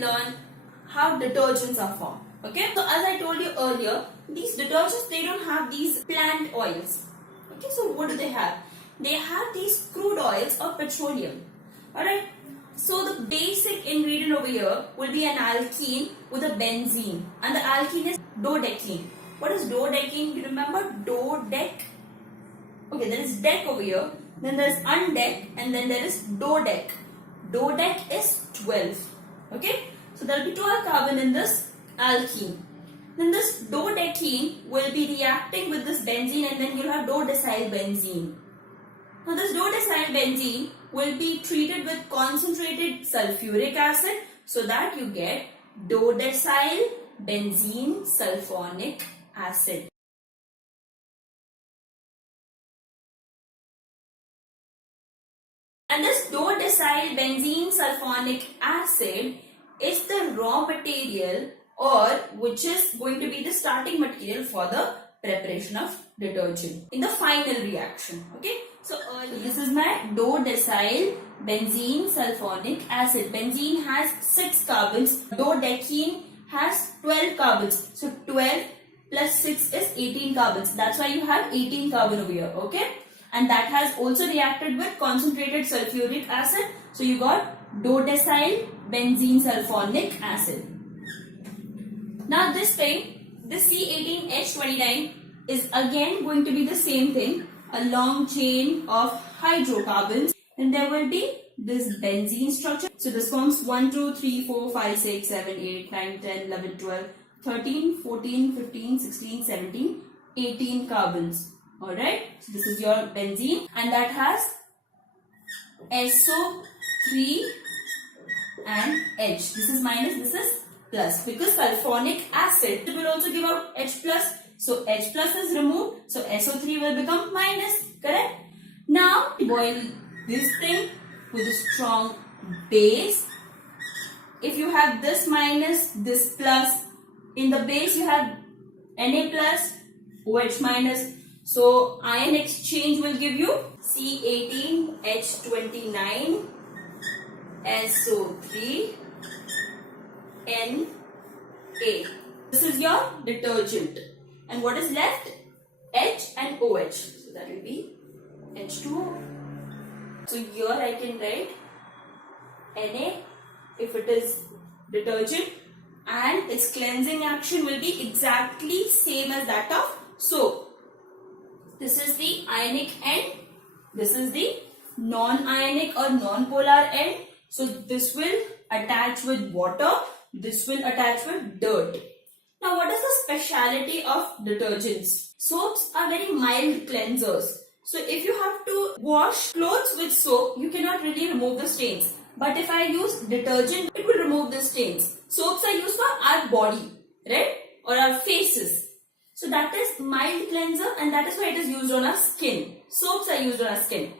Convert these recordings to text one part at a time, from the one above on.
learn how detergents are formed. Okay, so as I told you earlier, these detergents, they don't have these plant oils. Okay, so what do they have? They have these crude oils or petroleum. Alright, so the basic ingredient over here will be an alkene with a benzene, and the alkene is dodecene. What is dodecene? You remember dodec? Okay, there is dec over here, then there is undec, and then there is dodec. Dodec is 12. Okay, so there will be 12 carbon in this alkene. Then this dodecene will be reacting with this benzene, and then you'll have dodecylbenzene. Now this dodecylbenzene will be treated with concentrated sulphuric acid, so that you get dodecylbenzenesulphonic acid. And this dodecylbenzenesulphonic acid is the raw material, or which is going to be the starting material for the preparation of detergent in the final reaction. Okay, so this is my dodecylbenzenesulphonic acid. Benzene has 6 carbons, dodecene has 12 carbons, so 12 plus 6 is 18 carbons. That's why you have 18 carbon over here. Okay, and that has also reacted with concentrated sulphuric acid, so you got dodecylbenzenesulphonic acid. Now this thing, this C18H29 is again going to be the same thing, a long chain of hydrocarbons, and there will be this benzene structure. So this forms 1, 2, 3, 4, 5, 6, 7, 8, 9, 10, 11, 12, 13, 14, 15, 16, 17, 18 carbons. Alright, so this is your benzene, and that has SO3 and H. This is minus, this is plus, because sulphonic acid will also give out H plus. So H plus is removed, so SO3 will become minus, correct? Now boil this thing with a strong base. If you have this minus, this plus, in the base you have Na plus, OH minus. So ion exchange will give you C18H29 SO3 Na. This is your detergent. And what is left? H and OH. So that will be H2O. So here I can write Na if it is detergent, and its cleansing action will be exactly same as that of soap. This is the ionic end. This is the non-ionic or non-polar end. So this will attach with water. This will attach with dirt. Now what is the speciality of detergents? Soaps are very mild cleansers. So if you have to wash clothes with soap, you cannot really remove the stains. But if I use detergent, it will remove the stains. Soaps are used for our body, right? Or our faces. So that is mild cleanser, and that is why it is used on our skin. Soaps are used on our skin.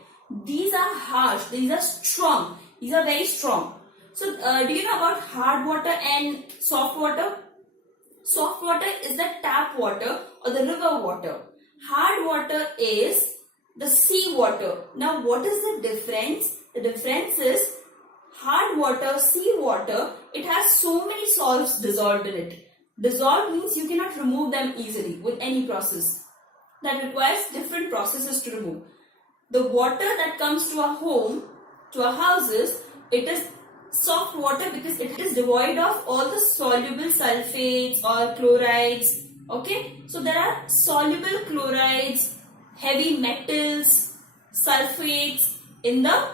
These are harsh. These are strong. These are very strong. So do you know about hard water and soft water? Soft water is the tap water or the river water. Hard water is the sea water. Now what is the difference? The difference is hard water, sea water, it has so many salts dissolved in it. Dissolved means you cannot remove them easily with any process. That requires different processes to remove. The water that comes to our home, to our houses, it is soft water because it is devoid of all the soluble sulfates or chlorides. Okay, so there are soluble chlorides, heavy metals, sulfates in the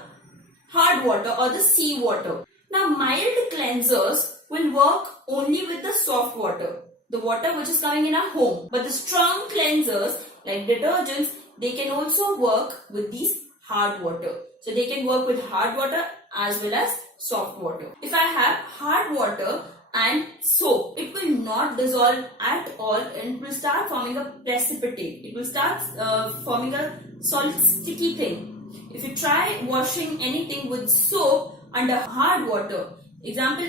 hard water or the sea water. Now mild cleansers will work only with the soft water, the water which is coming in our home. But the strong cleansers like detergents, they can also work with these hard water. So they can work with hard water as well as soft water. If I have hard water and soap, it will not dissolve at all and it will start forming a precipitate. It will start forming a solid sticky thing. If you try washing anything with soap under hard water, example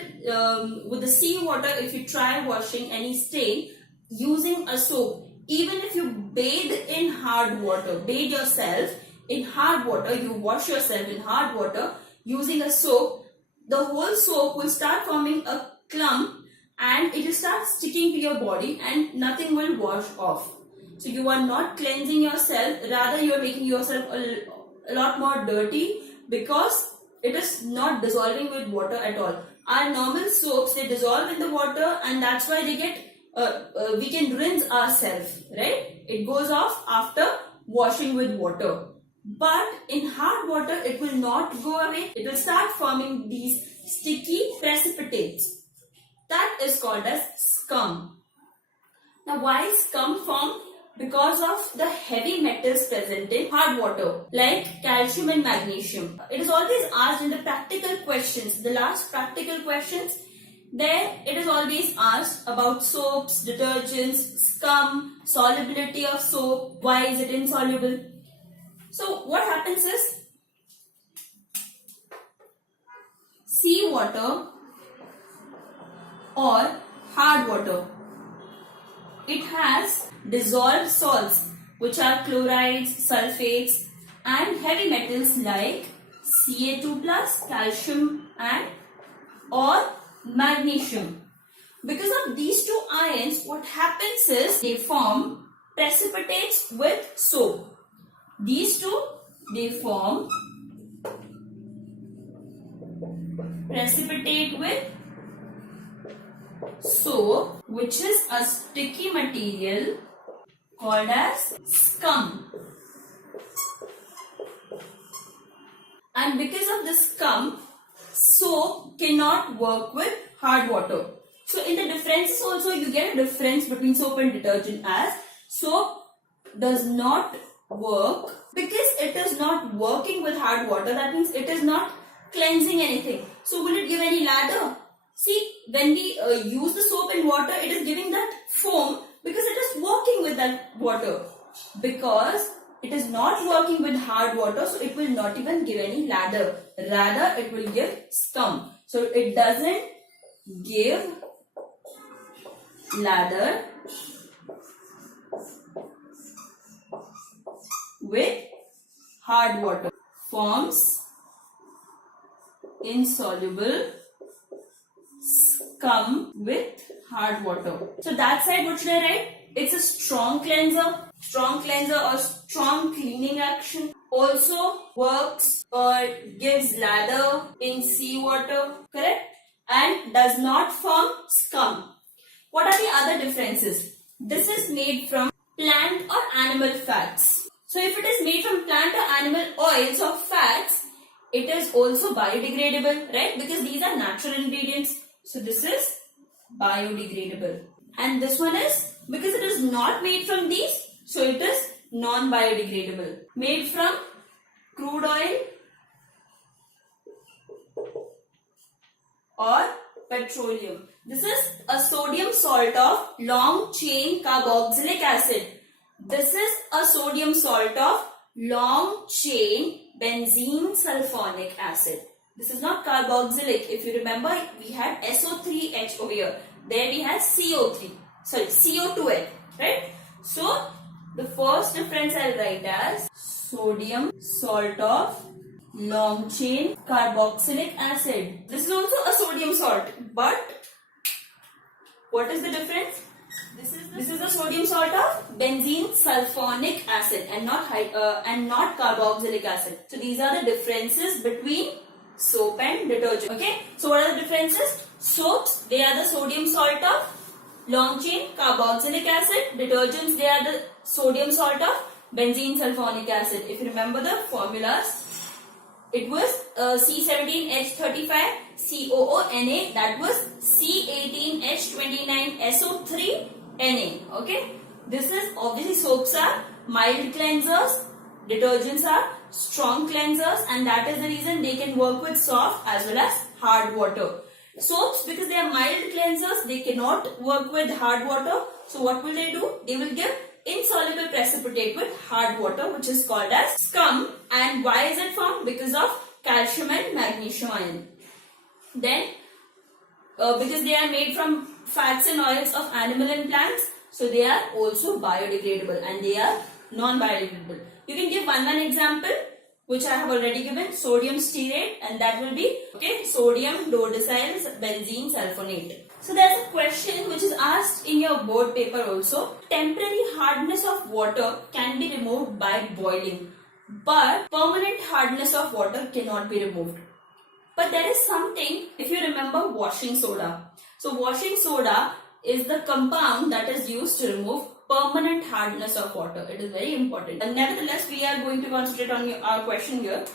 with the sea water, if you try washing any stain using a soap, even if you bathe in hard water, bathe yourself in hard water, you wash yourself in hard water using a soap, the whole soap will start forming a clump and it will start sticking to your body and nothing will wash off. So you are not cleansing yourself, rather you are making yourself a lot more dirty because it is not dissolving with water at all. Our normal soaps, they dissolve in the water and that's why they get, we can rinse ourselves, right? It goes off after washing with water. But in hard water, it will not go away. It will start forming these sticky precipitates. That is called as scum. Now, why scum form? Because of the heavy metals present in hard water, like calcium and magnesium. It is always asked in the practical questions, the last practical questions. There, it is always asked about soaps, detergents, scum, solubility of soap, why is it insoluble? So, what happens is, seawater or hard water, it has dissolved salts which are chlorides, sulfates and heavy metals like Ca2+, calcium and or magnesium. Because of these two ions, what happens is they form precipitates with soap. These two, they form precipitate with soap, which is a sticky material called as scum. And because of the scum, soap cannot work with hard water. So in the differences also, you get a difference between soap and detergent, as soap does not work because it is not working with hard water. That means it is not cleansing anything. So will it give any lather? See, when we use the soap in water, it is giving that foam because it is working with that water. Because it is not working with hard water, so it will not even give any lather. Rather, it will give scum. So it doesn't give lather with hard water. Forms insoluble scum with hard water. So that side, what should I write? It's a strong cleanser or strong cleaning action. Also works or gives lather in seawater, correct? And does not form scum. What are the other differences? This is made from plant or animal fats. So if it is made from plant or animal oils or fats, it is also biodegradable, right? Because these are natural ingredients. So this is biodegradable. And this one is, because it is not made from these, so it is non-biodegradable. Made from crude oil or petroleum. This is a sodium salt of long chain carboxylic acid. This is a sodium salt of long chain benzene-sulphonic acid. This is not carboxylic. If you remember, we had SO3H over here. There we had CO2H, right? So, the first difference I'll write as sodium salt of long chain carboxylic acid. This is also a sodium salt, but what is the difference? This is the sodium salt of benzene sulphonic acid and not carboxylic acid. So these are the differences between soap and detergent. Okay. So what are the differences? Soaps, they are the sodium salt of long chain carboxylic acid. Detergents, they are the sodium salt of benzene sulphonic acid. If you remember the formulas, it was C17H35 COONA, that was C18H29SO3Na. Okay, this is obviously soaps are mild cleansers, detergents are strong cleansers, and that is the reason they can work with soft as well as hard water. Soaps, because they are mild cleansers, they cannot work with hard water. So what will they do? They will give insoluble precipitate with hard water, which is called as scum. And why is it formed? Because of calcium and magnesium ion. Then because they are made from fats and oils of animal and plants, so they are also biodegradable and they are non-biodegradable. You can give one example. which I have already given, sodium stearate, and that will be sodium dodecylbenzenesulphonate. So there's a question which is asked in your board paper also. Temporary hardness of water can be removed by boiling, but permanent hardness of water cannot be removed. But there is something, if you remember, washing soda. So washing soda is the compound that is used to remove permanent hardness of water. It is very important. And nevertheless, we are going to concentrate on our question here.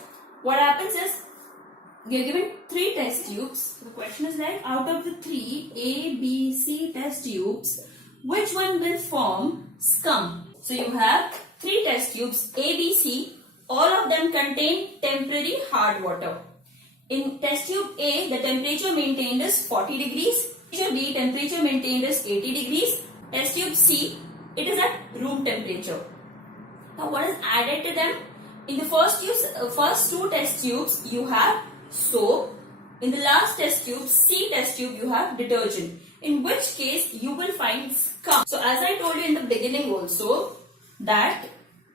What happens is, we are given 3 test tubes. The question is like, out of the 3 A, B, C test tubes, which one will form scum? So you have 3 test tubes A, B, C. All of them contain temporary hard water. In test tube A, the temperature maintained is 40 degrees. Test tube B, temperature maintained is 80 degrees. Test tube C, it is at room temperature. Now what is added to them? In the first 2 test tubes, you have soap. In the last test tube, C test tube, you have detergent. In which case, you will find scum. So as I told you in the beginning also, that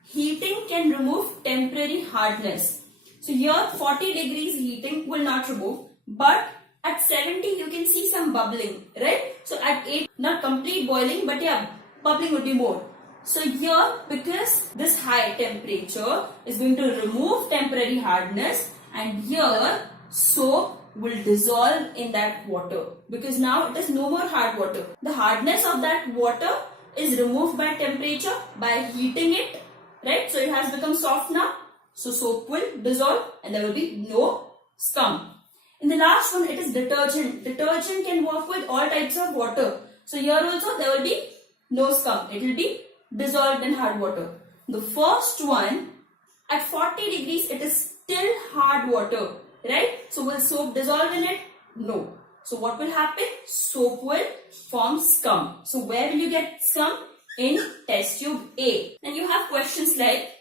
heating can remove temporary hardness. So here 40 degrees heating will not remove, but at 70 you can see some bubbling, right? So at 8, not complete boiling, but yeah, bubbling would be more. So here, because this high temperature is going to remove temporary hardness, and here soap will dissolve in that water, because now it is no more hard water. The hardness of that water is removed by temperature, by heating it, right? So it has become soft now. So soap will dissolve and there will be no scum. In the last one, it is detergent. Detergent can work with all types of water. So here also there will be no scum. It will be dissolved in hard water. The first one, at 40 degrees, it is still hard water, right? So will soap dissolve in it? No. So what will happen? Soap will form scum. So where will you get scum? In test tube A. And you have questions like,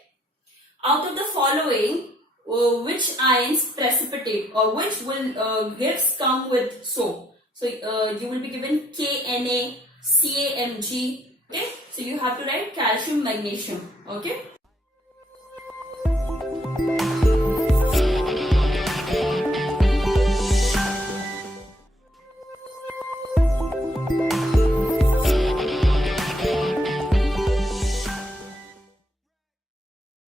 out of the following, which ions precipitate, or which will give scum with soap? So you will be given KNa, CaMg. Okay, so you have to write calcium, magnesium. Okay.